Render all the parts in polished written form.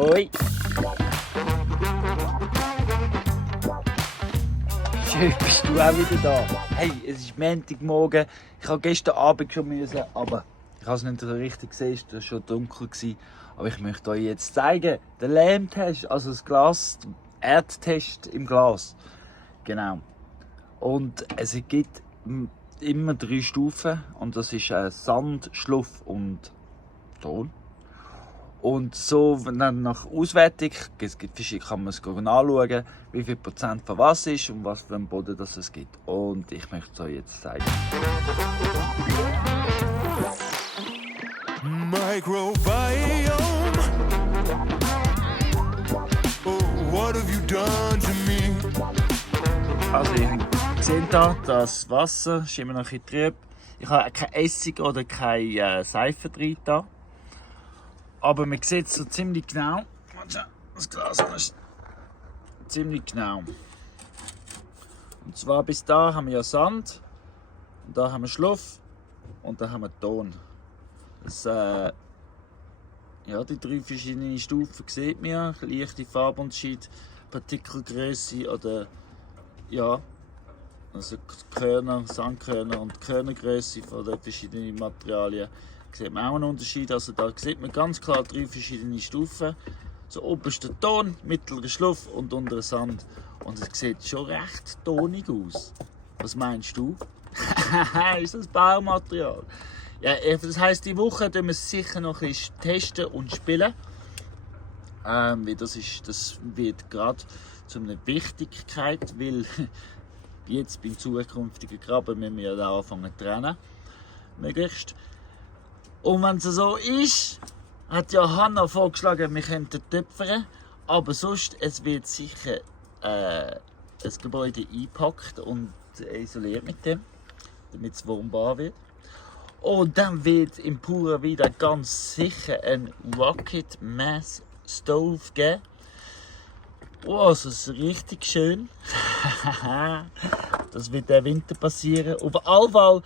Hoi. Schön bist du auch wieder da. Hey, es ist Montagmorgen. Ich habe gestern Abend schon müssen, aber ich habe es nicht so richtig gesehen. Es war schon dunkel. Aber ich möchte euch jetzt zeigen, den Lärmtest, also das Glas, Erdtest im Glas. Genau. Und es gibt immer 3 Stufen. Und das ist Sand, Schluff und Ton. Und so, dann nach Auswertung, es gibt verschiedene, kann man es anschauen, wie viel Prozent von was ist und was für einen Boden das es gibt. Und ich möchte es euch jetzt zeigen. Microbiome. Oh, what have you done to me? Also ihr seht hier, das Wasser ist immer noch ein bisschen trüb. Ich habe kein Essig oder keine Seife drin. Aber man sieht es so ziemlich genau. Das Glas ist ziemlich genau. Und zwar bis da haben wir ja Sand, und da haben wir Schluff und da haben wir Ton. Das, ja, die 3 verschiedenen Stufen sieht man, leichte Farbunterschied, Partikelgröße oder ja, also Körner, Sandkörner und Körnergröße von den verschiedenen Materialien. Sieht man auch einen Unterschied. Also da sieht man ganz klar 3 verschiedene Stufen. So oberster Ton, mittlerer Schluff und unterer Sand. Und es sieht schon recht tonig aus. Was meinst du? Ist das Baumaterial? Ja, das heisst, die Woche testen wir sicher noch ein bisschen testen und spielen. Weil das wird gerade zu einer Wichtigkeit, weil jetzt beim zukünftigen Graben müssen wir ja da anfangen zu trennen. Möglichst. Und wenn es so ist, hat ja Hanna vorgeschlagen, wir könnten töpfern. Aber sonst, es wird sicher das Gebäude eingepackt und isoliert mit dem, damit es wohnbar wird. Und dann wird im Pura wieder ganz sicher ein Rocket Mass Stove geben. Oh, das ist richtig schön. Das wird der Winter passieren. Auf jeden Fall,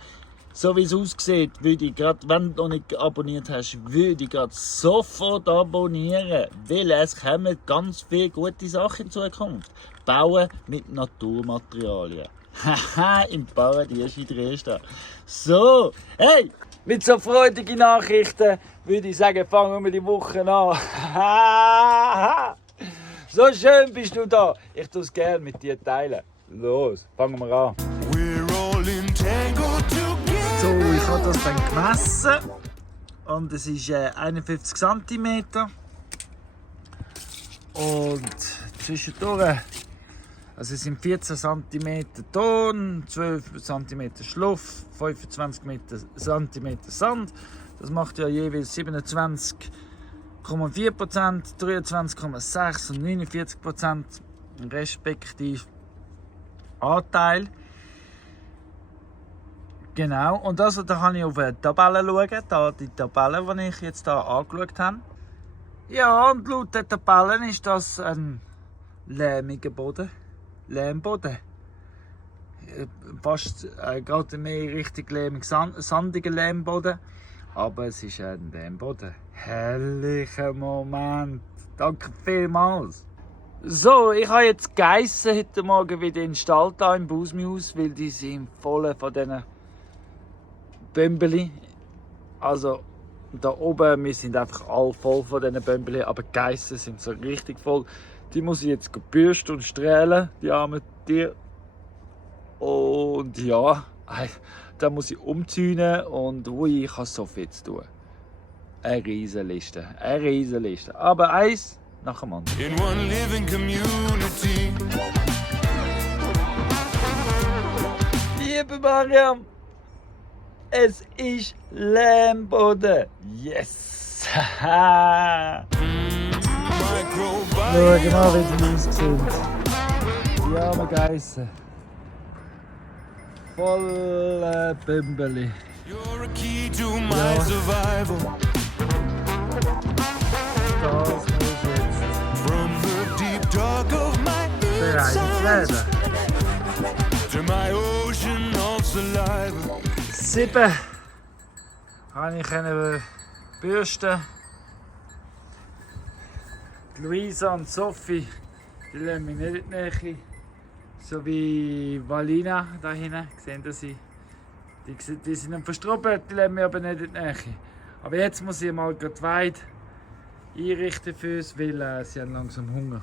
so wie es aussieht, würde ich gerade, wenn du noch nicht abonniert hast, würde ich gerade sofort abonnieren. Weil es kommen ganz viele gute Sachen in Zukunft. Bauen mit Naturmaterialien. Haha, im Paradies wieder erst an. So, hey, mit so freudigen Nachrichten würde ich sagen, fangen wir die Woche an. So schön bist du da. Ich tue es gerne mit dir teilen. Los, fangen wir an. So, ich habe das dann gemessen und es ist 51 cm. Und zwischendurch, also es sind 14 cm Ton, 12 cm Schluff, 25 cm Sand. Das macht ja jeweils 27,4%, 23,6% und 49% respektive Anteil. Genau, und also, da kann ich auf eine Tabelle schauen, da die Tabelle, die ich jetzt hier angeschaut habe. Ja, und laut der Tabellen ist das ein lehmiger Boden. Lehmboden. Fast gerade mehr richtig sandiger Lehmboden. Aber es ist ein Lehmboden. Herrlicher Moment. Danke vielmals. So, ich habe jetzt Geissen heute Morgen wieder installiert hier im Busmius, weil die sind voll von diesen Bömbeli. Also da oben, wir sind einfach alle voll von diesen Bömbeli, aber die Geissen sind so richtig voll. Die muss ich jetzt bürsten und strählen, die armen Tiere. Und ja, da muss ich umziehen und ui, ich habe so viel zu tun. Eine Riesenliste, eine Riesenliste. Aber eins nach dem anderen. In one living community. Liebe Mariam, es ist Lehmboden. Yes! Schau genau, wie die aussehen. Die armen Geissen. Volle Bömbeli. You're a key to my survival. Das muss jetzt From the deep dark of my bereinigt werden. to my ocean of saliva. 7 kann ich bürsten. Die Luisa und Sophie, die lassen mich nicht in die Nähe. So wie Valina da hinten, sehen Sie. Die sind verstrubelt, die lassen mich aber nicht in die Nähe. Aber jetzt muss ich mal die Weide einrichten für uns, weil sie haben langsam Hunger.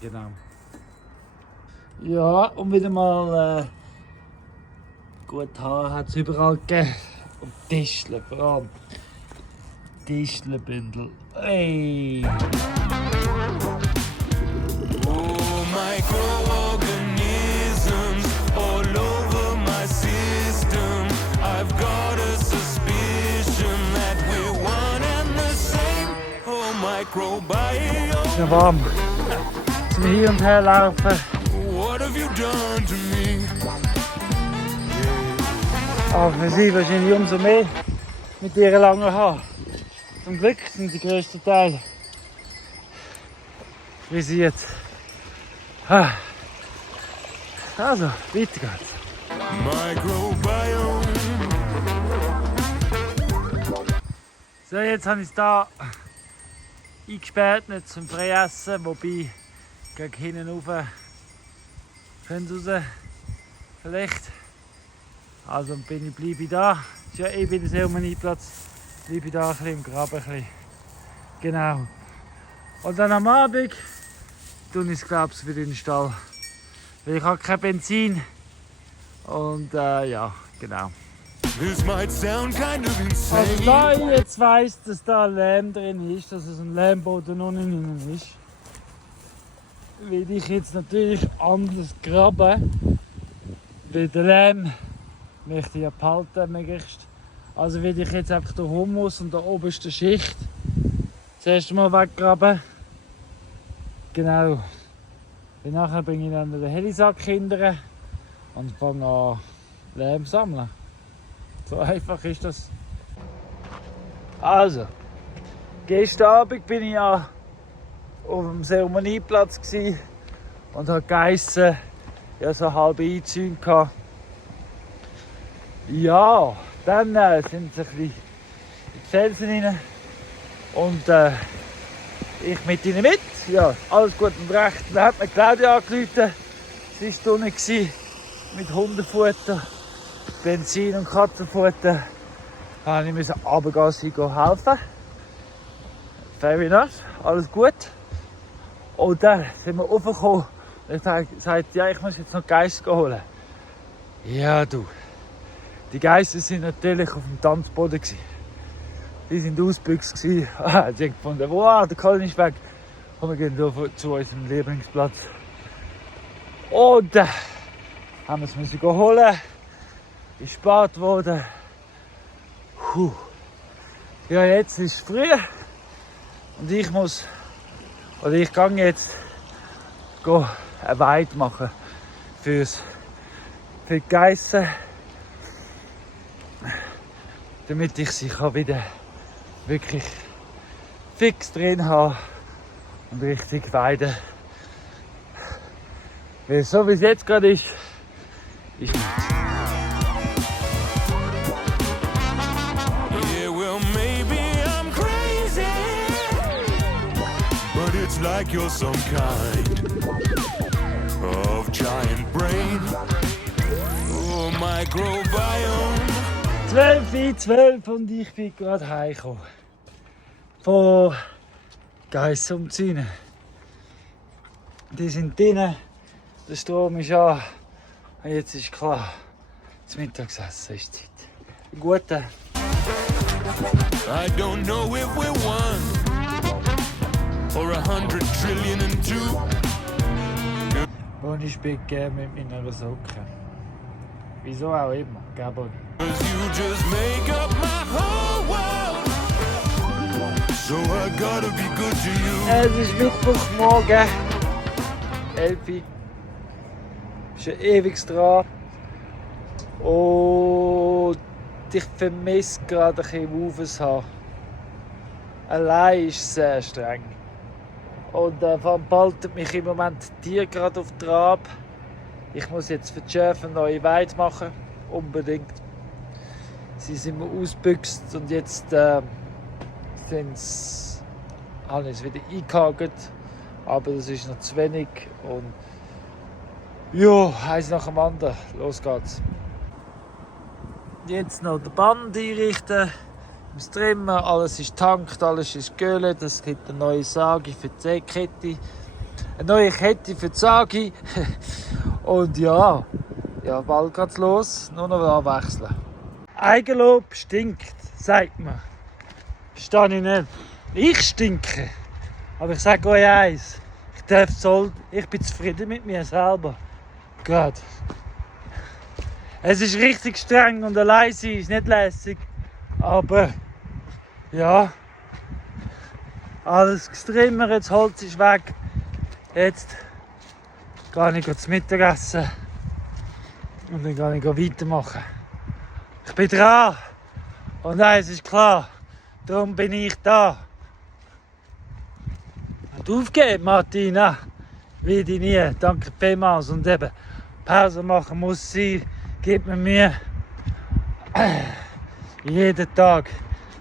Genau. Ja, und wieder mal gut Haar hat es überall gegeben. Und Tischle, vor allem. Tischlebündel. Hey! Oh, microorganisms all over my system. I've got a suspicion that we're one and the same. Oh, microbiome. Ist noch warm. Zum Hin- und Herlaufen. What have you done to me? Aber für sie wahrscheinlich umso mehr mit ihren langen Haaren. Zum Glück sind die grössten Teile frisiert. Also, weiter geht's. Microbiome. So, jetzt habe ich es hier eingesperrt, nicht zum Freiessen, wobei gegen hinten rauf können sie raus. Vielleicht. Also bleibe ich da. Das ist ja eh bei der Selmanieplatz. Bleibe ich da ein bisschen im Graben. Ein bisschen. Genau. Und dann am Abend tue ich es, glaube ich, wieder in den Stall. Weil ich habe kein Benzin. Und ja, genau. This might sound kind of Also insane. da ich jetzt weiss, dass da ein Lehm drin ist, dass es ein Lehmboden unten drin ist, will ich jetzt natürlich anders graben. Weil der Lehm möchte ich ja behalten, möglichst. Also will ich jetzt einfach den Humus und der oberste Schicht zuerst mal weggraben. Genau. Und nachher bringe ich dann den Helisack hinterher und fange an Lehm sammeln. So einfach ist das. Also, gestern Abend bin ich ja auf dem Zeremonieplatz und habe geheissen, ja, so halb einzäunt gehabt. Ja, dann sind sie ein bisschen in die Felsen rein und ich mit ihnen mit. Ja, alles gut und recht. Dann hat mir Claudia angerufen. Sie war unten mit Hundefutter, Benzin und Katzenfutter. Da musste ich runtergehen, sie helfen. Fair enough, alles gut. Und dann sind wir raufgekommen. Ich habe gesagt, ja, ich muss jetzt noch Geister holen. Ja, du. Die Geister waren natürlich auf dem Tanzboden. Die waren ausgebüxt. Sie haben gefunden, wow, der Colin ist weg. Und wir gehen zu unserem Lieblingsplatz. Und haben wir es holen. Ist spät geworden. Ja, jetzt ist es früh. Und ich gehe jetzt eine Weide machen für die Geissen, damit ich sie wieder wirklich fix drin habe und richtig weiden. Weil so wie es jetzt gerade ist gut. Yeah, well, maybe I'm crazy, but it's like you're some kind of giant brain. Oh, microbiome. 12 und ich bin gerade heimgekommen. Von Geissen um 10. Die sind drinnen, der Strom ist an. Und jetzt ist klar, zum Mittagessen ist Zeit. Gute. I don't know if we're one or 100 trillion and two. Bonnie spielt gerne mit meiner Socke. Wieso auch immer, gell Bonnie? 'Cause you just make up my whole world. So I gotta be good to you. Es ist Mittwochmorgen. 11 Uhr. Ist ein ewiges dran. Und ich vermisse gerade ein bisschen Wufes haben. Allein ist es sehr streng. Und vor allem behalten mich im Moment die Tiere gerade auf Trab. Ich muss jetzt für die Schäfer eine neue Weide machen. Unbedingt. Sie sind mir ausgebüxt und jetzt sind sie habe ich es wieder eingehakt. Aber das ist noch zu wenig. Und ja, eins nach dem anderen. Los geht's. Jetzt noch den Band einrichten. Das Trimmen, alles ist tankt, alles ist geölt. Es gibt eine neue Sage für die Kette. Eine neue Kette für die Sage. Und ja, bald geht's los. Nur noch anwechseln. Eigenlob stinkt, sagt man. Verstehe ich nicht. Ich stinke. Aber ich sage euch eins. Ich bin zufrieden mit mir selber. Gerade. Es ist richtig streng und allein sein ist nicht lässig. Aber ja, alles gestrimmert, das Holz ist weg. Jetzt gehe ich zum Mittagessen und dann gehe ich weitermachen. Ich bin dran und eins ist klar, darum bin ich da. Und aufgeben, Martina, will ich nie. Danke vielmals. Und eben, Pause machen muss sein, gibt mir Mühe. Jeden Tag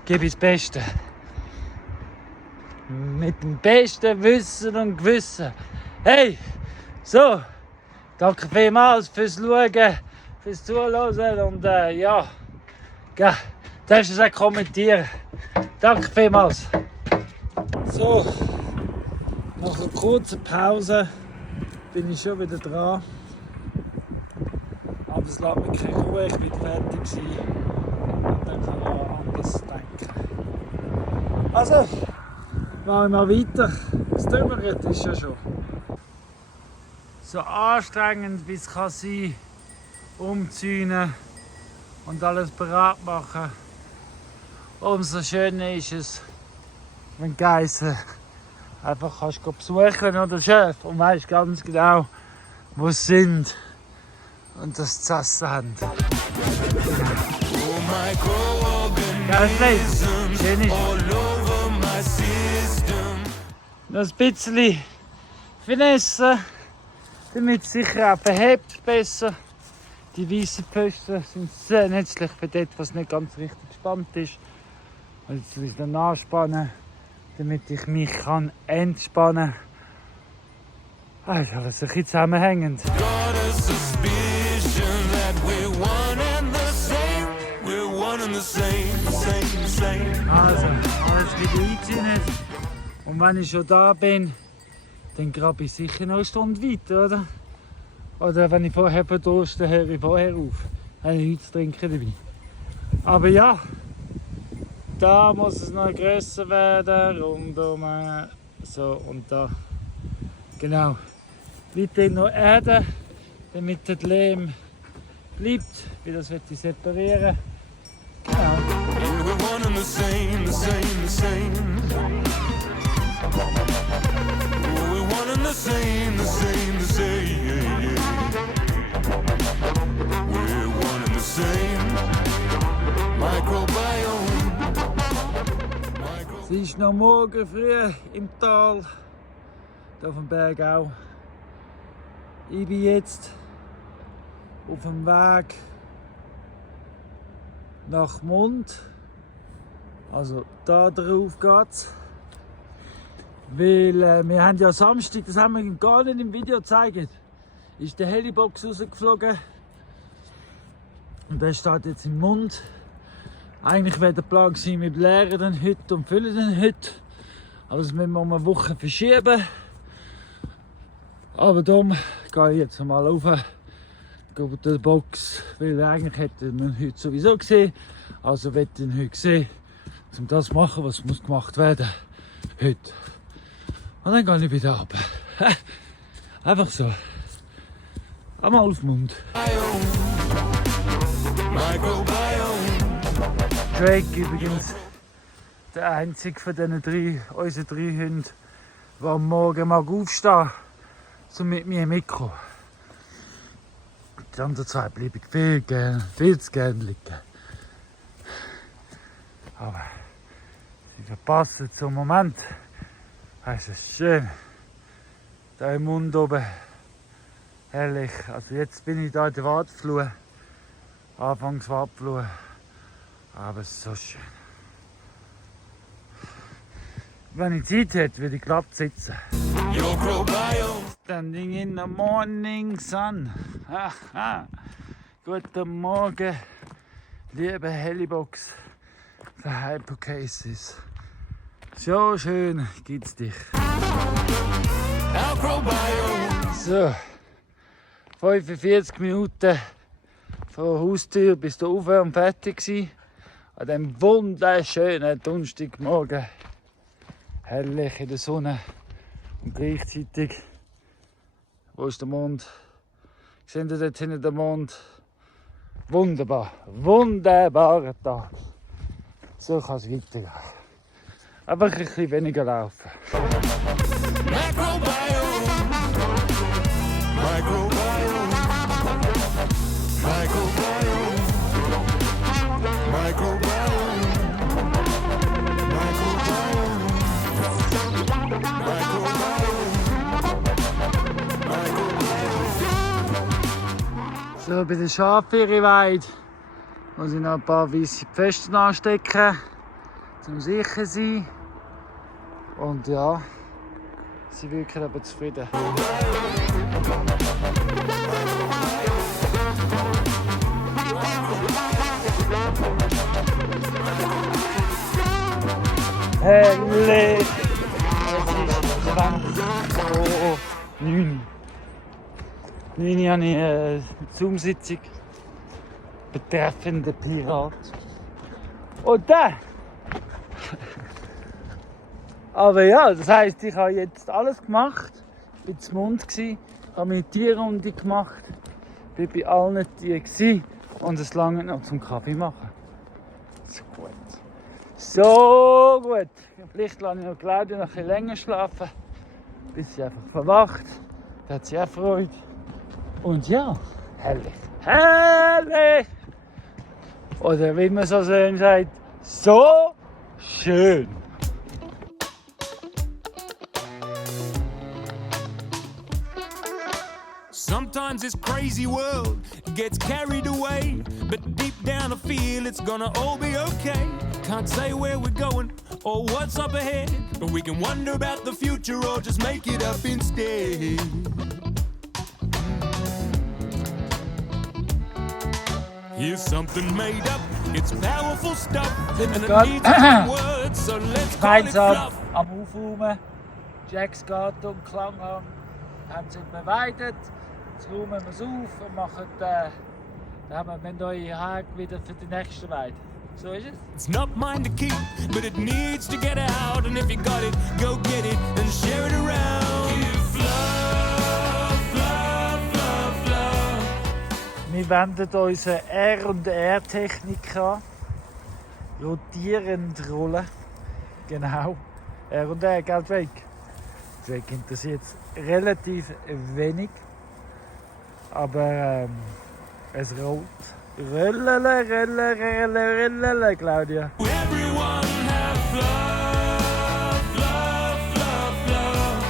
gebe ich das Beste. Mit dem besten Wissen und Gewissen. Hey, so, danke vielmals fürs Schauen, fürs Zuhören und ja, darfst du es auch kommentieren. Danke vielmals. So, nach einer kurzen Pause bin ich schon wieder dran. Aber es lässt mich keine Ruhe, ich bin fertig sein. Und dann kann ich auch anders denken. Also, machen wir mal weiter. Das Dümmerät ist ja schon. So anstrengend wie es kann sein, umzäunen und alles bereit machen. Umso schöner ist es, wenn die Geissen einfach kannst du besuchen oder Chef und weißt ganz genau, wo sie sind und das zu essen haben. Geil, schön ist. Noch ein bisschen Finesse, damit es sicher auch verhebt besser. Die weißen Pfosten sind sehr nützlich für das, was nicht ganz richtig gespannt ist. Und jetzt muss ich dann anspannen, damit ich mich entspannen kann. Also alles ein bisschen zusammenhängend. Also, alles wieder eingezogen. Und wenn ich schon da bin, dann grabe ich sicher noch eine Stunde weiter, oder? Oder wenn ich vorher verdurste, höre ich vorher auf. Habe ich nichts zu trinken dabei. Aber ja, da muss es noch grösser werden, rundum, so und da. Genau. Weiter noch Erde, damit der Lehm bleibt, wie das wird ich separieren. Genau. Es ist noch morgen früh im Tal, hier auf dem Berg auch. Ich bin jetzt auf dem Weg nach Mund, also da drauf geht's. Weil wir haben ja Samstag, das haben wir gar nicht im Video gezeigt, ist der Helibox rausgeflogen und der steht jetzt im Mund. Eigentlich wäre der Plan gewesen, wir leeren den heute und füllen den heute, aber das müssen wir um eine Woche verschieben. Aber darum gehe ich jetzt mal rauf, gehe auf die Box, weil eigentlich hätte man heute sowieso gesehen, also will ich ihn heute sehen, um das zu machen, was muss gemacht werden heute. Und dann gehe ich wieder runter. Einfach so. Einmal auf den Mund. Drake übrigens der einzige von diesen unseren drei Hunden, der am Morgen aufstehen mag, so mit mir mitkommen. Die anderen zwei bleiben viel zu gerne liegen. Aber sie verpassen zum Moment. Es ist schön. Da im Mund oben. Herrlich. Also jetzt bin ich da in der Wartflur. Anfangs Wartflur. Aber es ist so schön. Wenn ich Zeit hätte, würde ich glatt sitzen. Your microbiome. Standing in the morning sun. Haha. Guten Morgen, liebe Helibox für Hypocases. So schön gibt's dich. Microbiome. So, 45 Minuten von der Haustür bis hier rauf und fertig gewesen. An diesem wunderschönen Donnerstagmorgen. Herrlich in der Sonne und gleichzeitig, wo ist der Mond? Seht ihr dort hinten den Mond? Wunderbar, wunderbarer Tag. So kann es weitergehen. Aber ein bisschen weniger laufen. Microbiome. Microbiome. Microbiome. Microbiome. So, bei der Schafhirnweide muss ich noch ein paar weisse Pfosten anstecken, um sicher zu sein. Und ja, sie wirken aber zufrieden. Herrlich! Es ist 20:09 Uhr habe ich eine Zoom-Sitzung betreffend den Pirat. Und dann! Aber ja, das heisst, ich habe jetzt alles gemacht. Ich war zum Mund, habe meine Tierrunde gemacht, bin bei allen Tieren und es lange noch zum Kaffee machen. So gut. So gut. Vielleicht lasse ich noch Claudia noch ein bisschen länger schlafen, bis sie einfach verwacht. Da hat sie auch Freude. Und ja, herrlich. Herrlich! Oder wie man so schön sagt, so schön. Sometimes this crazy world gets carried away, but deep down I feel it's gonna all be okay. Can't say where we're going or what's up ahead, but we can wonder about the future or just make it up instead. Here's something made up, it's powerful stuff, and it needs some words, so let's call it fluff. Am Aufräumen, Jacks Garten und Klanghang haben sie beweidet. Jetzt räumen wir es auf und machen dann haben wir neue Haare wieder für die nächste Weide. So ist es. It's not mine to keep, but it needs to get out, and if you got it, go get it and share it around. Give love, love, love, love. Wir wenden unsere R&R-Technik an. Rotierend rollen. Genau. R&R, gell Drake? Drake interessiert es relativ wenig. Aber es rollt. Röllele, Claudia. Everyone have love, love, love, love,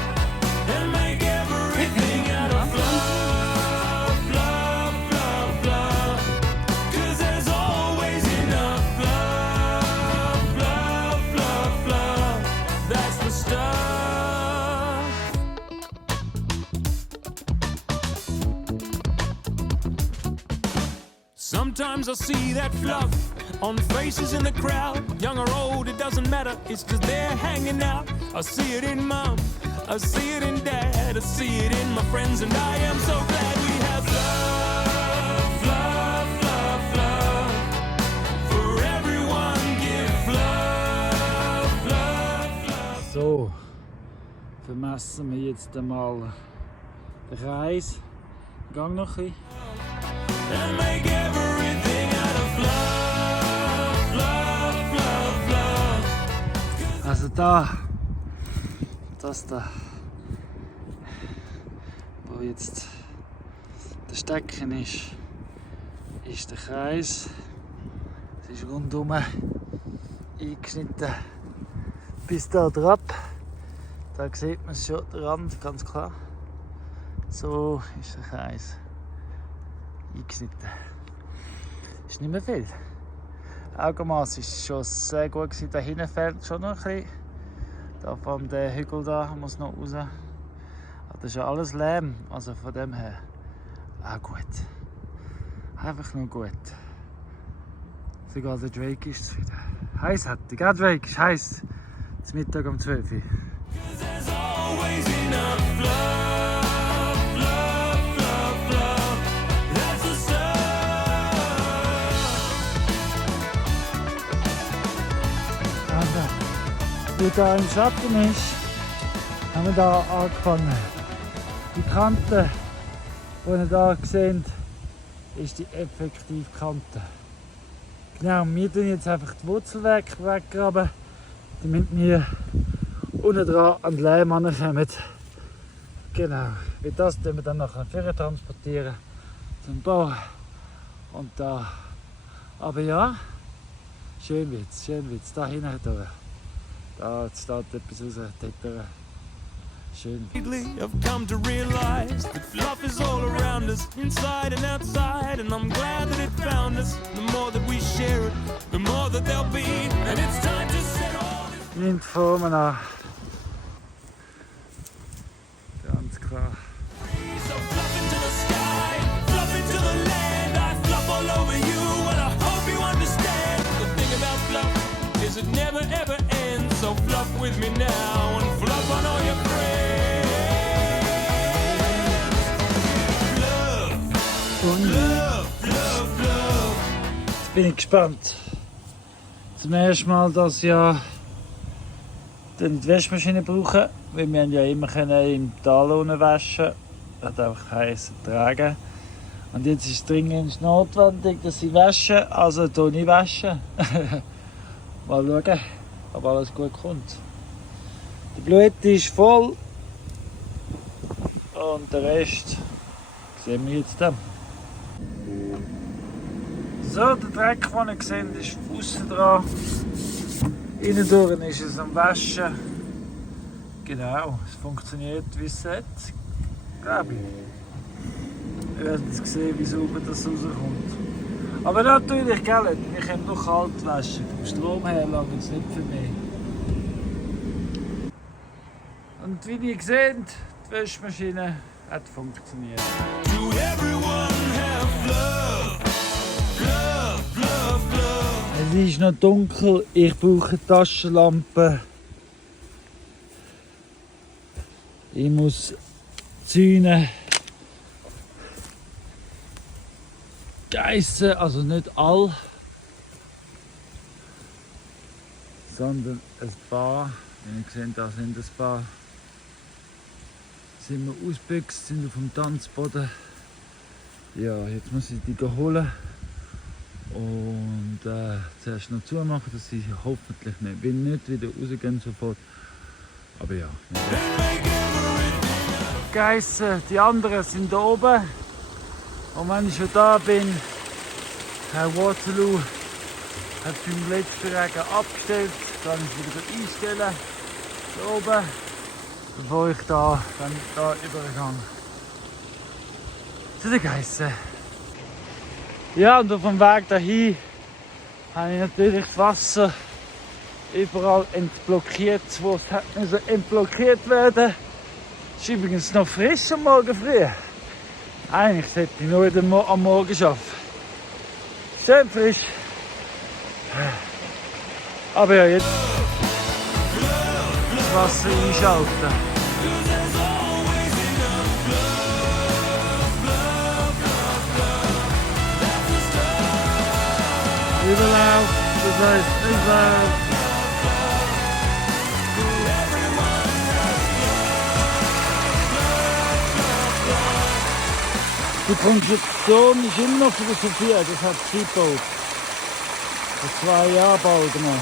and make everything out of love, love, love, love, 'cause there's always enough love, love, love, love, that's the stuff. Sometimes I see that fluff on faces in the crowd. Young or old, it doesn't matter, it's just they're hanging out. I see it in mom, I see it in dad, I see it in my friends, and I am so glad we have love, love, love, love. For everyone give love, love, love. So, vermessen wir jetzt einmal den Kreis. Gang noch ein bisschen. And make everything out of love, love, love, love. Also da, das da, wo jetzt der Stecken ist der Kreis. Es ist rundum eingeschnitten bis da drauf. Da sieht man schon den Rand, ganz klar. So ist der Kreis eingeschnitten. Ist nicht mehr viel. Augenmaß ist schon sehr gut gewesen. Da hinten fehlt schon noch ein bisschen. Da von der Hügel da muss noch raus. Aber das ist ja alles Lärm, also von dem her auch gut. Einfach nur gut. Sogar der Drake ist zufrieden. Heiß hat die, gell Drake? Ist heiß. Zum Mittag um 12 Uhr. There's always enough love, love, love, love. That's the stuff. Also, wie da im Schatten ist, haben wir da angefangen. Die Kante, die ihr hier seht, ist die Effektivkante. Genau, wir tun jetzt einfach die Wurzel weggraben, damit wir unten dran an den Lehm rankommen. Genau, wie das tun wir dann nachher vorher transportieren zum Bauen. Und da. Aber ja, schön wird's, da hinten durch. Da steht etwas raus, dort durch. Schön. Lately, I've come to realize that love is all around us, inside and outside, and I'm glad that it found us. The more that we share it, the more that there'll be, and it's time to set all this. Nimmt Formen an. Ganz klar. So fluff into the sky, fluff into the land. I fluff all over you, and I hope you understand. The thing about fluff is it never ever ends. So fluff with me now and fluff on all your friends. Jetzt bin ich gespannt. Zum ersten Mal das Jahr die Waschmaschine brauchen, weil wir ja immer im Tal unten waschen. Das hat einfach heiß tragen. Und jetzt ist es dringend notwendig, dass ich wasche, also tue ich waschen. Mal schauen, ob alles gut kommt. Die Blüte ist voll und der Rest sehen wir jetzt dann. So, der Dreck, den ihr seht, ist außen dran. Innen durch ist es am Waschen. Genau, es funktioniert wie es sollte, glaube ich. Ihr werdet sehen, wie sauber das rauskommt. Aber natürlich, gell, wir können noch kalt waschen. Vom Strom her lange es nicht für mich. Und wie ihr seht, die Waschmaschine hat funktioniert. Do everyone have love? Love, love, love. Es ist noch dunkel, ich brauche eine Taschenlampe. Ich muss Zäune geissen, also nicht all, sondern ein paar. Wie ihr seht, da sind ein paar. Sind wir ausgebüxt, sind auf dem Tanzboden. Ja, jetzt muss ich die holen und zuerst noch zumachen, dass sie hoffentlich nicht wieder rausgehen sofort. Aber ja. Geissen, die anderen sind da oben. Und wenn ich schon da bin, Herr Waterloo hat beim letzten Regen abgestellt. Kann ich wieder einstellen. Da oben. Bevor ich da übergehe. Zu den Geissen. Ja, und auf dem Weg dahin habe ich natürlich das Wasser überall entblockiert, wo es hat entblockiert werden. Es ist übrigens noch frisch am Morgen früh. Eigentlich sollte ich nur am Morgen arbeiten. Schön frisch. Aber ja, jetzt das Wasser einschalten. Überlauf, das heißt Überlauf. Die Konstruktion ist immer noch Philosophie, das hat sie gebaut. Vor 2 Jahren bald mal.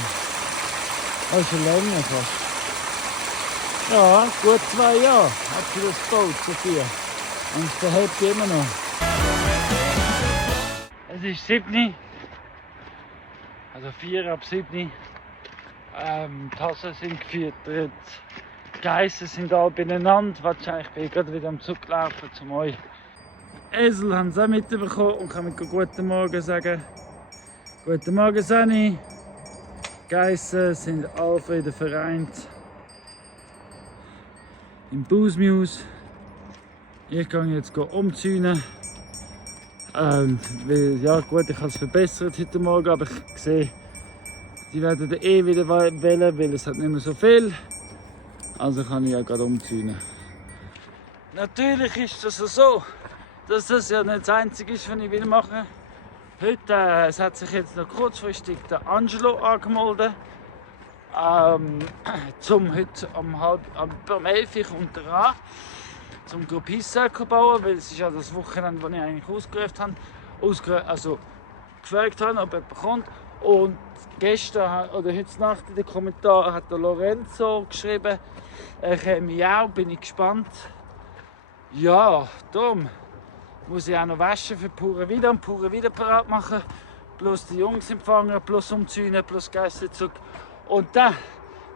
Also länger fast. Ja, gut 2 Jahre hat sie das gebaut, Sophia. Und es verhält immer noch. Es ist 7. Also 4 ab 7. Die Tassen sind gefüttert. Die Geissen sind alle beieinander. Wahrscheinlich bin ich gerade wieder am Zug gelaufen zu euch. Esel haben es auch mitbekommen und kann mir guten Morgen sagen. Guten Morgen, Sani. Geissen sind alle Frieden vereint. im Busmuse. Ich gehe jetzt umziehen. Ja gut, ich habe es verbessert heute Morgen, aber ich sehe, die werden wieder wählen, weil es hat nicht mehr so viel. Also kann ich ja gerade umziehen. Natürlich ist das so, dass das ja nicht das Einzige ist, was ich will machen. Heute es hat sich jetzt noch kurzfristig der Angelo angemeldet. Zum heute um 11 Uhr kommt er an, zum Peace Circle bauen, weil es ist ja das Wochenende, das ich eigentlich ausgerufen habe, also gefragt habe, ob jemand kommt. Und gestern oder heute Nacht in den Kommentaren hat der Lorenzo geschrieben, er käme auch, bin ich gespannt. Ja, darum muss ich auch noch waschen für Pure Vida und Pure Vida parat machen, plus die Jungs empfangen, plus umziehen, plus Geisterzug. Und dann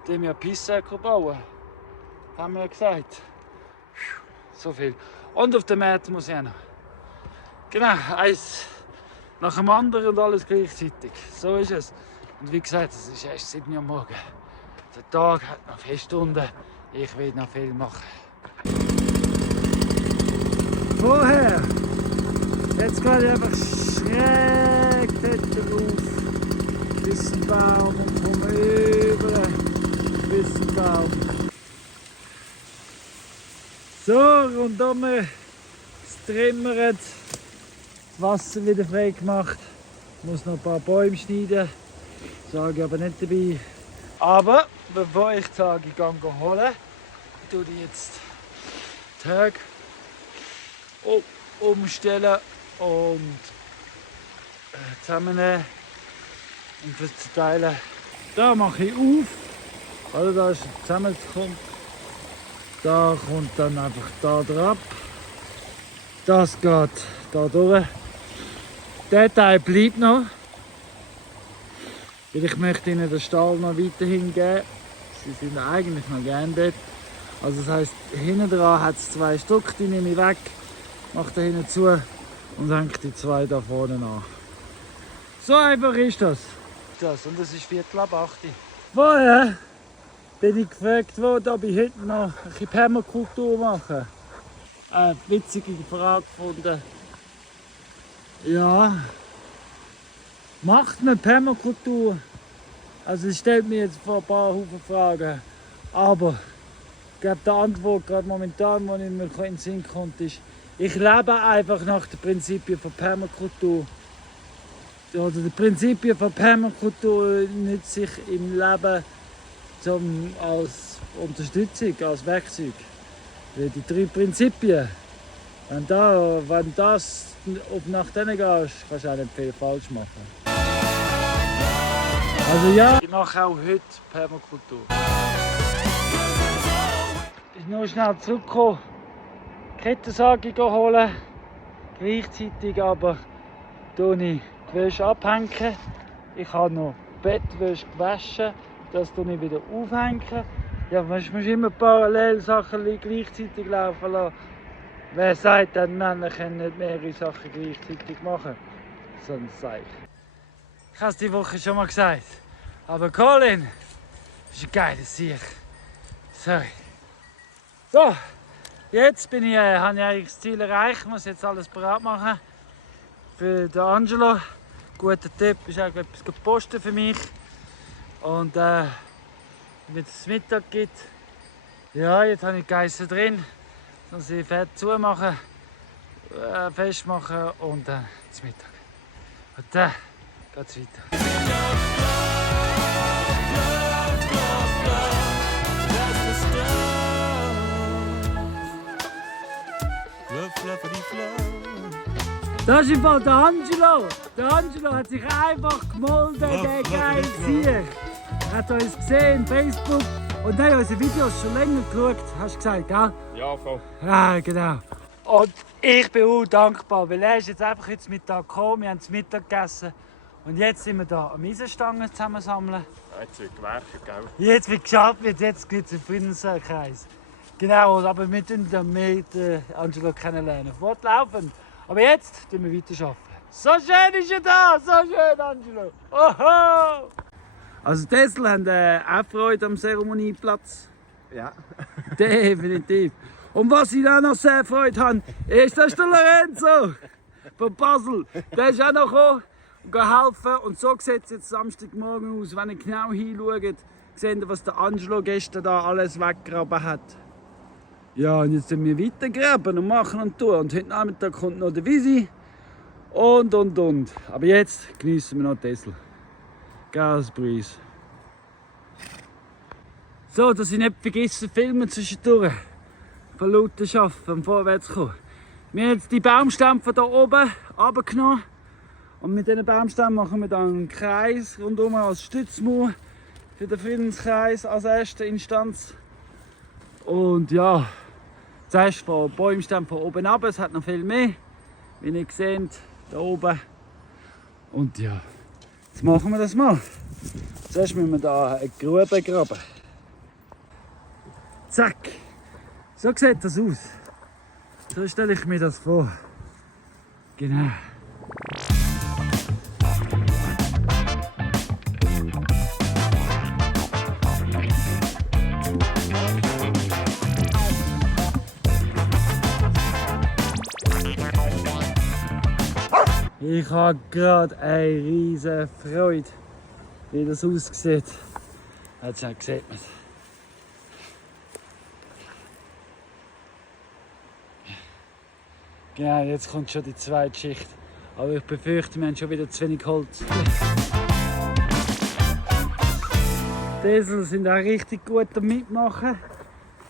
bauen wir Peace Circle bauen. Haben wir ja gesagt. So viel. Und auf dem Markt muss ich auch noch. Genau, eins nach dem anderen und alles gleichzeitig. So ist es. Und wie gesagt, es ist erst 7 Uhr morgen. Der Tag hat noch 4 Stunden. Ich will noch viel machen. Vorher, jetzt gehe ich einfach schräg dort rauf, bis zum Baum und komme über bis zum Baum. So, rundum das Trimmern, das Wasser wieder frei gemacht. Ich muss noch ein paar Bäume schneiden, sage ich aber nicht dabei. Aber bevor ich sage, ich gehe holen, tue ich jetzt die Höhe umstellen und zusammennehmen und verteilen. Da mache ich auf, also da ist zusammengekommen. Da kommt dann einfach da drauf. Das geht da durch. Der Teil bleibt noch. Weil ich möchte ihnen den Stall noch weiterhin geben. Sie sind eigentlich noch gerne dort. Also das heisst, hinten dran hat es 2 Stück, die nehme ich weg, mache da hinten zu und hänge die 2 da vorne an. So einfach ist das. Und es ist 7:45. Vorher bin ich gefragt worden, ob ich heute noch ein bisschen Permakultur mache. Eine witzige Frage gefunden. Ja, macht man Permakultur? Also es stellt mir jetzt vor ein paar Haufen Fragen. Aber ich glaube, die Antwort gerade momentan, die mir in den Sinn kommt, ist, ich lebe einfach nach den Prinzipien von Permakultur. Oder die Prinzipien von Permakultur nützt sich im Leben als Unterstützung, als Werkzeug. Weil die 3 Prinzipien, wenn das nach denen gehst, kannst du auch nicht viel falsch machen. Also ja, ich mache auch heute Permakultur. Ich muss noch schnell zurückkommen, Kettensage holen, gleichzeitig aber tue ich die Wäsche abhängen. Ich habe noch Bettwäsche gewaschen, das tue ich wieder aufhängen. Ja, man muss immer parallel Sachen gleichzeitig laufen lassen. Wer sagt denn, Männer können nicht mehrere Sachen gleichzeitig machen? Sonst sage ich. Ich habe es die Woche schon mal gesagt. Aber Colin ist ein geiles Sieg. Sorry. So, jetzt habe ich eigentlich das Ziel erreicht. Ich muss jetzt alles bereit machen für den Angelo. Guter Tipp ist auch etwas gepostet für mich. Und wenn es Mittag gibt, ja, jetzt habe ich die Geissen drin. Dann sie fertig zumachen, festmachen und dann zum Mittag. Und dann geht es weiter. Das ist im Fall der Angelo. Der Angelo hat sich einfach gemeldet, der geile Sieg. Er hat uns gesehen auf Facebook und hat unsere Videos schon länger geschaut, hast du gesagt, gell? Ja, voll. Ja, genau. Und ich bin auch dankbar, weil er ist jetzt einfach jetzt Mittag gekommen, wir haben zu Mittag gegessen und jetzt sind wir hier am Eisenstangen zusammensammeln. Ja, jetzt wird gewerkt, gell? Jetzt wird geschafft, jetzt gibt es einen Friedenskreis. Genau, aber wir können dann mit Angelo kennenlernen. Fortlaufend. Aber jetzt tun wir weiter arbeiten. So schön ist er da, so schön, Angelo. Oho! Also die Tesla haben auch Freude am Zeremonieplatz. Ja. Definitiv. Und was ich auch noch sehr Freude habe, ist, dass der Lorenzo von Basel, der ist auch noch gekommen und helfen. Und so sieht es jetzt Samstagmorgen aus. Wenn ihr genau hinschaut, seht ihr, was der Angelo gestern da alles weggegraben hat. Ja, und jetzt müssen wir weitergraben und machen und tun. Und heute Nachmittag kommt noch der Visi. Und. Aber jetzt genießen wir noch Tesla. Gaspreis. So, dass ich nicht vergesse, filmen zwischendurch. Von lauter Schaffen und vorwärts kommen. Wir haben jetzt die Baumstämme von hier oben runtergenommen. Und mit diesen Baumstämmen machen wir dann einen Kreis rundum als Stützmauer für den Friedenskreis als erste Instanz. Und ja, zuerst von Baumstämmen von oben ab. Es hat noch viel mehr, wie ihr seht, da oben. Und ja, jetzt machen wir das mal. Zuerst müssen wir hier eine Grube graben. Zack! So sieht das aus. So stelle ich mir das vor. Genau. Ich habe gerade eine riesige Freude, wie das aussieht. Jetzt sieht man es. Genau, jetzt kommt schon die zweite Schicht. Aber ich befürchte, wir haben schon wieder zu wenig Holz. Die Esel sind auch richtig gut am Mitmachen.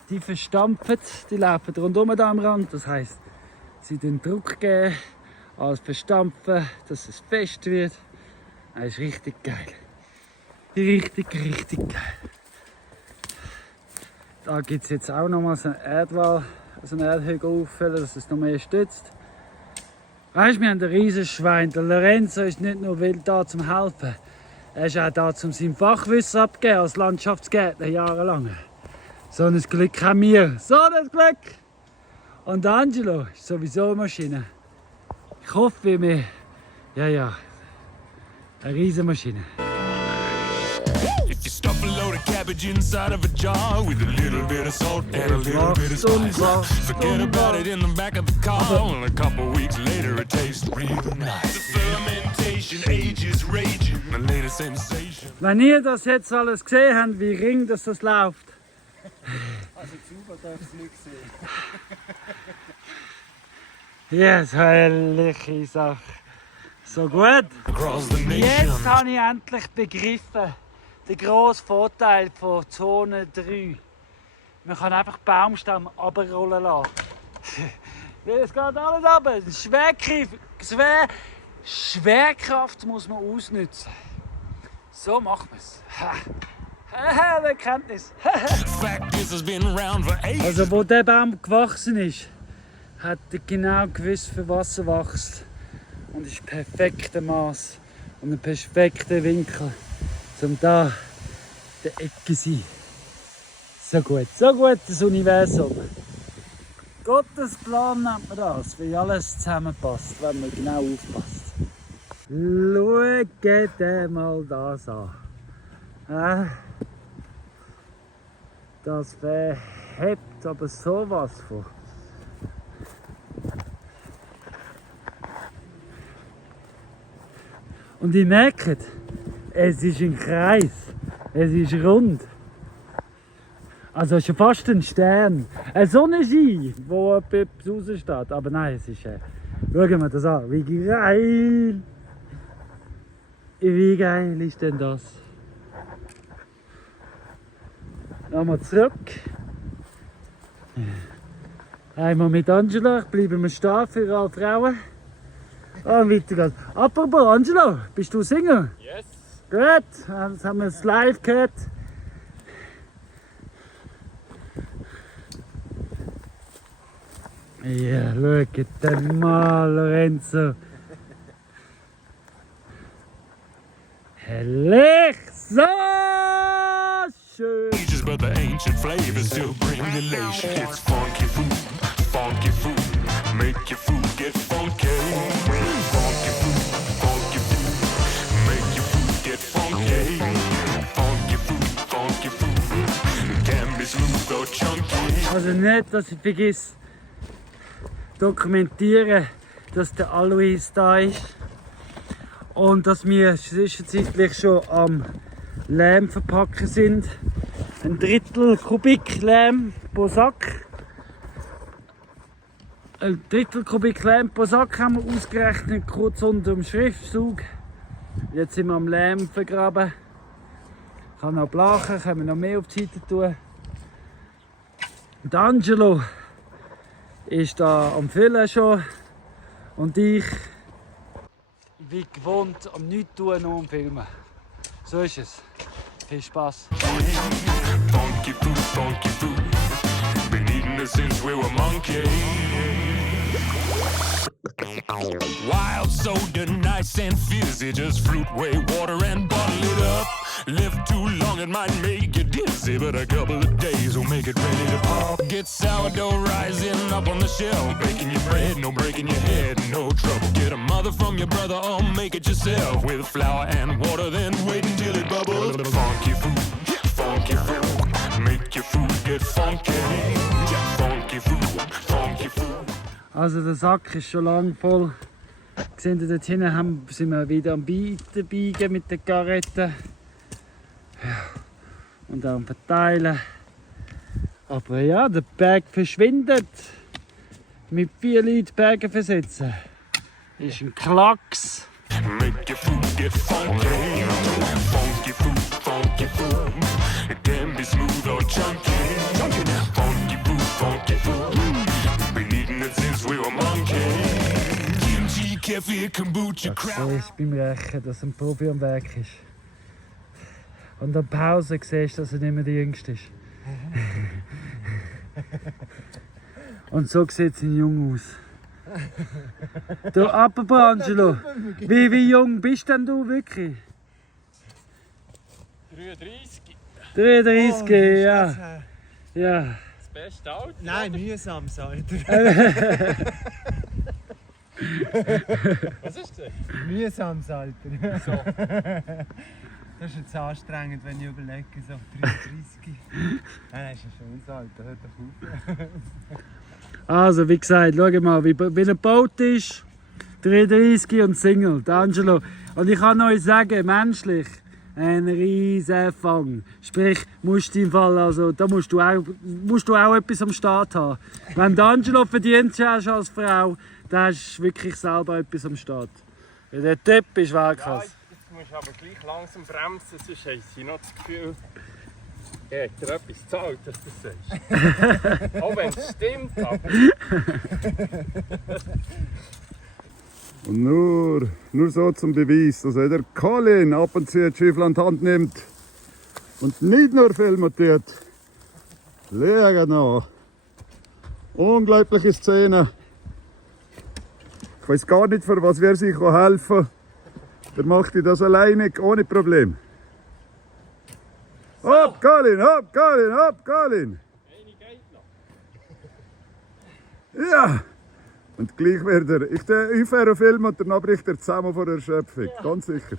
Die verstampfen, die laufen rundum da am Rand. Das heisst, sie den Druck geben, alles verstampfen, dass es fest wird. Das ist richtig geil. Richtig geil. Da gibt es jetzt auch nochmal so einen Erdwall. Also einen Erdhügel auffüllen, dass es noch mehr stützt. Weißt du, wir haben einen riesen Schwein. Der Lorenzo ist nicht nur da zum Helfen. Er ist auch da, um sein Fachwissen abzugeben als Landschaftsgärtner jahrelang. So ein Glück haben wir. So ein Glück! Und Angelo ist sowieso eine Maschine. Ich hoffe, wir. Ja. Eine riesen Maschine. If you stuff a load of cabbage inside of a jar with a little bit of salt and a little bit of spice, forget about it in the back of the car, and a couple weeks later it tastes real nice. The fermentation ages raging, the latest sensation. Wenn ihr das jetzt alles gesehen habt, wie ring das läuft. Also sauber darf es nicht sehen. Ja, so herrliche Sache. So gut. Across the nation. Jetzt habe ich endlich begriffen, den grossen Vorteil von Zone 3. Man kann einfach Baumstämme runterrollen lassen. Weil es geht alles runter. Schwerkraft muss man ausnutzen. So macht man es. Eine Erkenntnis. Fact is, it's been around for ages. Also, wo der Baum gewachsen ist, hat er genau gewusst, für was er wächst. Und ist perfekte Maß und ein perfekter Winkel, um da der Ecke zu sein. So gut, das Universum. Gottes Plan nennt man das, wie alles zusammenpasst, wenn man genau aufpasst. Schaut dir mal das an. Das verhebt aber sowas von. Und ihr merkt, es ist ein Kreis, es ist rund. Also schon fast ein Stern. Ein Sonnenschein, wo etwas raussteht. Aber nein, es ist... schauen wir das an, wie geil! Wie geil ist denn das? Nochmal zurück. Einmal mit Angelo, bleiben wir stehen für alle Frauen. Und weiter geht's. Apropos, Angelo, bist du Single? Yes. Gut, jetzt haben wir es live gehört. Ja, schaut den mal, Lorenzo. Herrlich, so schön. But the ancient flavors still bring elation. It's funky food, make your food get funky. Funky food, make your food get funky. Funky food, can be smooth Also nicht, dass ich vergesse, dokumentieren, dass der Alois da ist. Und dass wir zwischenzeitlich schon am Lehm verpacken sind. Ein Drittel Kubik Lehm pro Sack. Ein Drittel Kubik Lehm pro Sack haben wir ausgerechnet, kurz unter dem Schriftzug. Jetzt sind wir am Lehm vergraben. Ich kann noch blachen, können wir noch mehr auf die Seite tun. Und Angelo ist da am Füllen schon. Und ich, wie gewohnt, am Nichts tun, nur am Filmen. So ist es. Viel Spaß. Funky food. Been eating it since we were monkeys. Wild soda, nice and fizzy. Just fruit, whey, water, and bottle it up. Live too long, it might make you dizzy, but a couple of days will make it ready to pop. Get sourdough rising up on the shelf. Baking your bread, no breaking your head, no trouble. Get a mother from your brother or make it yourself. With flour and water, then wait until it bubbles. Funky food. Make your food get funky. Funky food. Also der Sack ist schon lange voll. Seht ihr, dort hinten sind wir wieder am Biegen mit den Garretten. Ja. Und auch am Verteilen. Aber ja, der Berg verschwindet. Mit 4 Leuten Berge versetzen. Ist ein Klacks. Make your food get funky. Funky food. It can be smooth or chunky. Funky food. Been eating it since we were monkeys. Kimchi, kefir, kombucha, So ist beim Rechen, dass ein Profi am Werk ist. Und an der Pause siehst du, dass er nicht mehr der Jüngste ist. Und so sieht sein Jung aus. Du, apropos Angelo, wie jung bist denn du wirklich? 33. 33, ja. Ja. Das beste Alter? Nein, mühsames Alter. Was ist das? Mühsames Alter. So. Das ist jetzt anstrengend, wenn ich überlege, so 33. Nein, das ist ein schönes Alter, hört doch auf. Also, wie gesagt, schau mal, wie er gebaut ist. 33 und Single, der Angelo. Und ich kann euch sagen, menschlich, ein riesen Fang. Sprich, musst du im Fall, also, da musst du auch etwas am Start haben. Wenn der Angelo verdient hast als Frau, dann hast du wirklich selber etwas am Start. Ja, der Typ ist Weltklasse. Jetzt musst du aber gleich langsam bremsen, sonst haben sie noch das Gefühl, er hat dir etwas gezahlt, dass du das sagst. Auch wenn es stimmt, aber... Und nur so zum Beweis, dass der Colin ab und zu die Schiffel an die Hand nimmt und nicht nur filmen tut. Schau noch. Unglaubliche Szene. Ich weiß gar nicht, für was wer sich helfen kann. Der macht das alleine, ohne Problem. Hopp, Colin, hopp, Colin, hopp, Colin. Ja. Und gleich wird ich fahre Film und danach bricht er zusammen vor der Erschöpfung. Ganz sicher.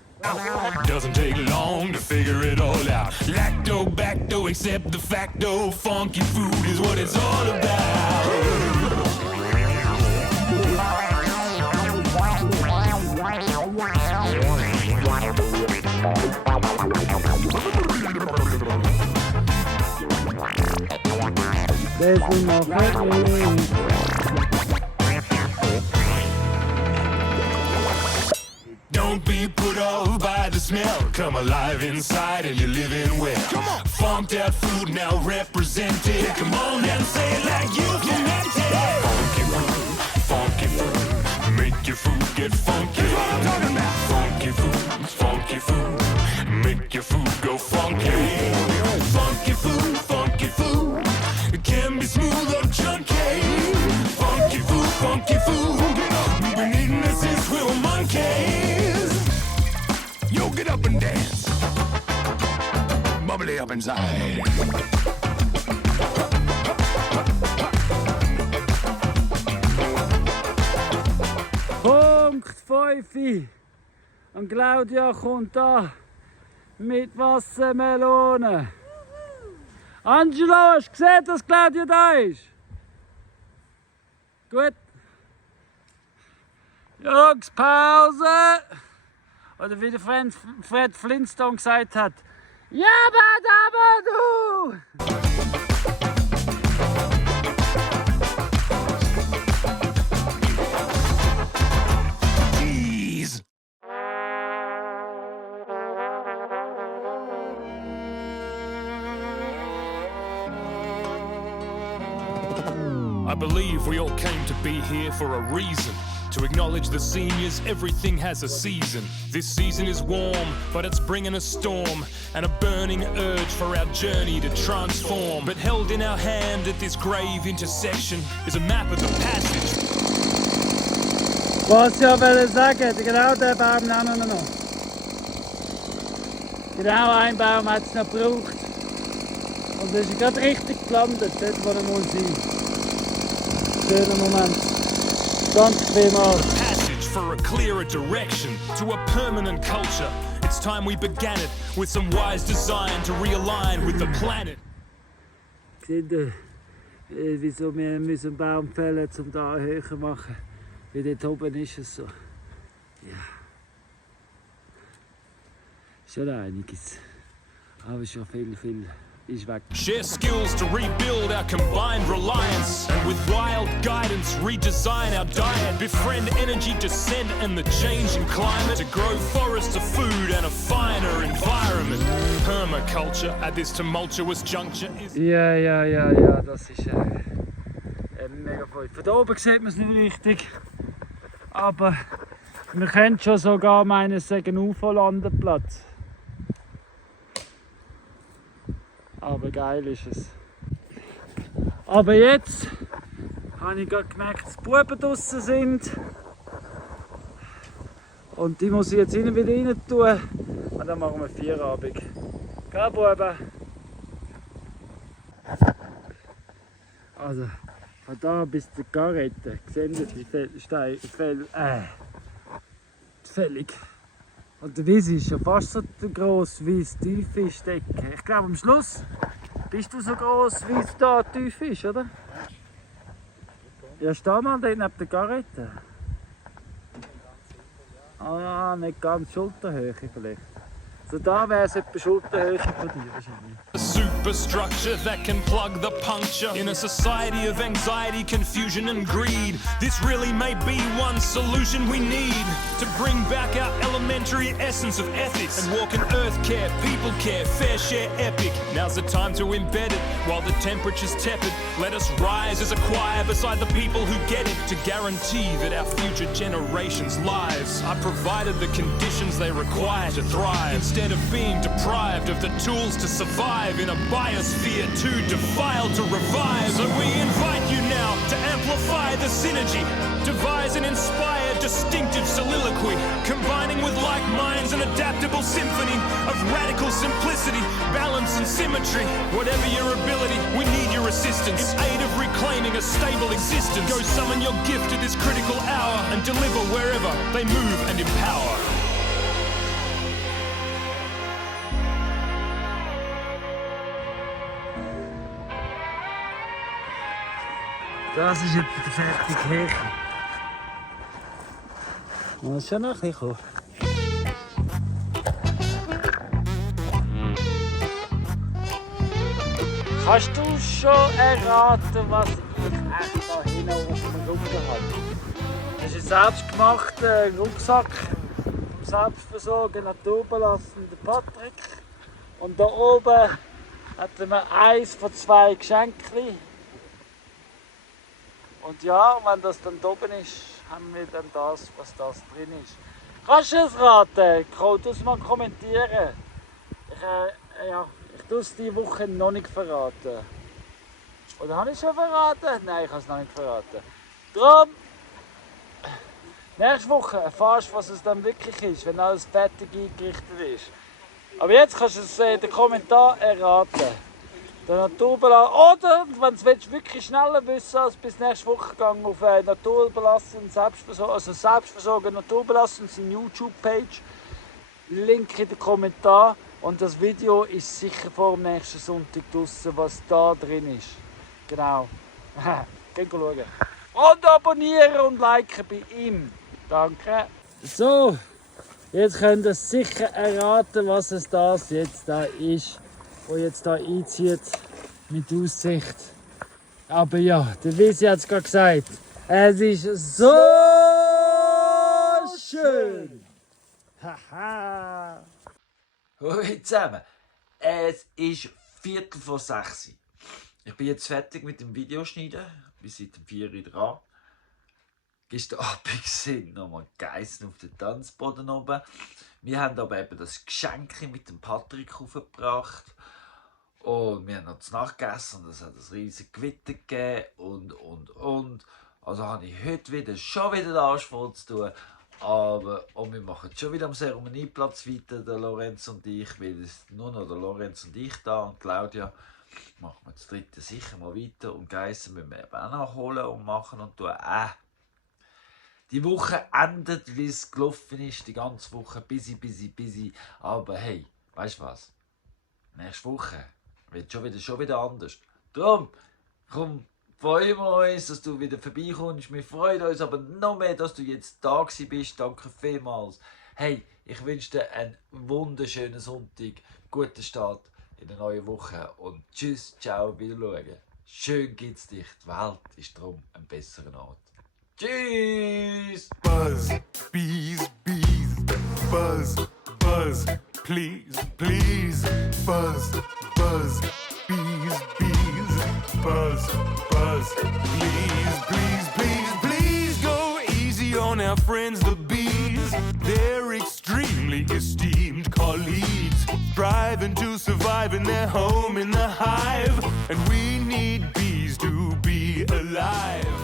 Doesn't take long to figure it all out. Lacto, bacto, accept the facto. Funky food is what it's all about. Das machen Don't be put off by the smell. Come alive inside and you're living well. Funked out food now represented. Come on and say it like you meant it. Funky food. Make your food get funky. That's what I'm talking about. Funky food. Make your food go funky. Funky food. It can be smooth or chunky. Funky food. We've been eating this since we were monkeys. Yo, get up and dance. Bubbly up inside. Punkt 5. Und Claudia kommt da mit Wassermelone. Angelo, hast du gesehen, dass Claudia da ist? Gut. Jungs, Pause! Oder wie der Fred Flintstone gesagt hat. Ja, aber du! I believe we all came to be here for a reason. To acknowledge the seniors, everything has a season. This season is warm, but it's bringing a storm and a burning urge for our journey to transform. But held in our hand at this grave intersection is a map of the passage. Was ich wollte sagen, genau den Baum nehmen wir noch. Genau einen Baum hat es noch gebraucht. Und das ist gerade richtig gelandet, dort wo er muss sein. Schöner Moment. Danke vielmals. Passage for a clearer direction to a permanent culture. It's time we began it with some wise design to realign with the planet. Seht ihr, wieso wir müssen einen Baum fällen, um da höher zu machen? Weil dort oben ist es so. Ja. Schon einiges. Aber schon viel ist weg. Share skills to rebuild our combined reliance, and with wild guidance redesign our diet. Befriend energy descent and the changing climate to grow forests of food and a finer environment. Permaculture at this tumultuous juncture is... Ja, das ist mega voll. Von da oben sieht man es nicht richtig, aber wir können schon sogar meinen sagen UFO-Landeplatz. Aber geil ist es. Aber jetzt habe ich gerade gemerkt, dass die Buben draussen sind. Und die muss ich jetzt wieder rein tun. Und dann machen wir Feierabend. Gell, Buben? Also, von da bis zur Garette. Sehen Sie die Fällig. Und der Wiese ist ja fast so gross wie das Tiefischdecken. Ich glaube am Schluss bist du so gross wie es da tief ist, oder? Ja, steh mal dort neben der Garette. Ah, nicht ganz Schulterhöhe vielleicht. So da wäre es etwa Schulterhöhe von dir wahrscheinlich. A superstructure that can plug the puncture in a society of anxiety, confusion and greed. This really may be one solution we need to bring back our elementary essence of ethics and walk in earth care, people care, fair share epic. Now's the time to embed it while the temperature's tepid. Let us rise as a choir beside the people who get it to guarantee that our future generations' lives are provided the conditions they require to thrive. Instead of being deprived of the tools to survive in a biosphere too defiled to revive. So we invite you now to amplify the synergy, devise an inspired, distinctive soliloquy, combining with like minds an adaptable symphony of radical simplicity, balance and symmetry. Whatever your ability, we need your assistance in aid of reclaiming a stable existence. Go summon your gift at this critical hour and deliver wherever they move and empower. Das ist etwa der fertige Hächen. Das ist schon noch ein bisschen cool. Kannst du schon erraten, was ich echt da hinten auf dem Rücken habe? Das ist ein selbstgemachter Rucksack vom selbstversorgten, naturbelassenen Patrick. Und da oben hat man eins von 2 Geschenken. Und ja, wenn das dann da oben ist, haben wir dann das, was das drin ist. Kannst du es raten? Du es mal kommentieren. Ich tue es diese Woche noch nicht verraten. Oder habe ich es schon verraten? Nein, ich habe es noch nicht verraten. Darum, nächste Woche erfährst du, was es dann wirklich ist, wenn alles fertig eingerichtet ist. Aber jetzt kannst du es in den Kommentaren erraten. Der Naturbelassen. Oder, wenn du es wirklich schneller wissen als bis nächste Woche gegangen auf Naturbelassen, selbstversorgen Naturbelassen, seine YouTube-Page. Link in den Kommentaren. Und das Video ist sicher vor dem nächsten Sonntag draussen, was da drin ist. Genau. Gehen schauen. Und abonnieren und liken bei ihm. Danke. So, jetzt könnt ihr sicher erraten, was es das jetzt da ist, wo jetzt da einzieht mit Aussicht. Aber ja, der Wisi hat es gerade gesagt. Es ist so schön. Haha. Hallo zusammen, es ist 5:45. Ich bin jetzt fertig mit dem Videoschneiden, wir sind um 4 Uhr dran. Gestern Abend sind nochmal Geissen auf den Tanzboden oben. Wir haben aber eben das Geschenk mit dem Patrick aufgebracht. Und wir haben noch zu Nacht gegessen und es hat ein riesiges Gewitter gegeben und. Also habe ich heute schon wieder den Arsch voll zu tun. Aber wir machen schon wieder am Zeremonieplatz weiter, der Lorenz und ich, weil es nur noch der Lorenz und ich da und Claudia. Machen wir das dritte sicher mal weiter und Geissen müssen wir eben auch noch holen und machen und tun. Die Woche endet, wie es gelaufen ist, die ganze Woche busy. Aber hey, weißt du was? Nächste Woche wird schon wieder anders. Darum, komm, freuen wir uns, dass du wieder vorbeikommst. Wir freuen uns aber noch mehr, dass du jetzt da bist. Danke vielmals. Hey, ich wünsche dir einen wunderschönen Sonntag, guten Start in der neuen Woche und tschüss, ciao, wiederschauen. Schön gibt's dich, die Welt ist darum ein besserer Ort. Tschüss! Buzz, bees, buzz, buzz, please, please, buzz, bees, buzz, please go easy on our friends the bees. They're extremely esteemed colleagues, striving to survive in their home in the hive, and we need bees to be alive.